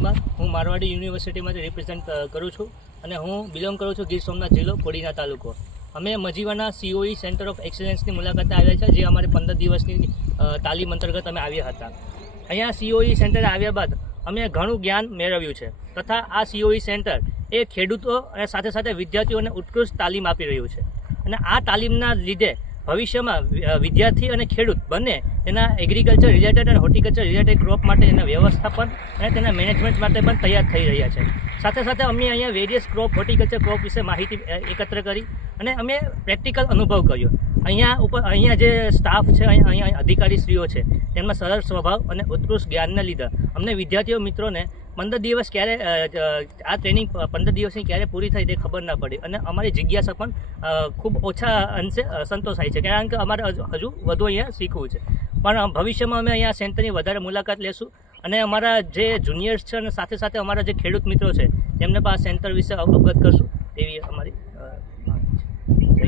કુમાર હું મારવાડી યુનિવર્સિટીમાંથી રિપ્રેઝેન્ટ કરું છું અને હું બિલોંગ કરું છું ગીર સોમનાથ જિલ્લો કોડીના તાલુકો. અમે મજીવાના સીઓઈ સેન્ટર ઓફ એક્સલન્સની મુલાકાતે આવ્યા છે, જે અમારે પંદર દિવસની તાલીમ અંતર્ગત અમે આવ્યા હતા. અહીંયા સીઓઈ સેન્ટર આવ્યા બાદ અમે ઘણું જ્ઞાન મેળવ્યું છે તથા આ સીઓઈ સેન્ટર એ ખેડૂતો અને સાથે સાથે વિદ્યાર્થીઓને ઉત્કૃષ્ટ તાલીમ આપી રહ્યું છે. અને આ તાલીમના લીધે ભવિષ્યમાં વિદ્યાર્થી અને ખેડૂત બંને તેના એગ્રીકલ્ચર રિલેટેડ અને હોર્ટિકલ્ચર રિલેટેડ ક્રોપ માટે એના વ્યવસ્થાપન અને તેના મેનેજમેન્ટ માટે પણ તૈયાર થઈ રહ્યા છે. સાથે સાથે અમે અહીંયા વેરિયસ ક્રોપ હોર્ટિકલ્ચર ક્રોપ વિશે માહિતી એકત્ર કરી અને અમે પ્રેક્ટિકલ અનુભવ કર્યો. અહીંયા ઉપર, અહીંયા જે સ્ટાફ છે, અહીંયા અધિકારીશ્રીઓ છે, તેમના સરળ સ્વભાવ અને ઉત્કૃષ્ટ જ્ઞાનને લીધે અમને વિદ્યાર્થીઓ મિત્રોને પંદર દિવસ ક્યારે આ ટ્રેનિંગ પંદર દિવસની ક્યારે પૂરી થઈ તે ખબર ના પડી અને અમારી જિજ્ઞાસા પણ ખૂબ ઓછા અંશે સંતોષાય છે. કારણ કે અમારે હજુ વધુ અહીંયા શીખવું છે. પણ ભવિષ્યમાં અમે અહીંયા સેન્ટરની વધારે મુલાકાત લેશું. અને અમારા જે જુનિયર્સ છે અને સાથે સાથે અમારા જે ખેડૂત મિત્રો છે, તેમને પણ આ સેન્ટર વિશે અવગત કરશું. તેવી અમારી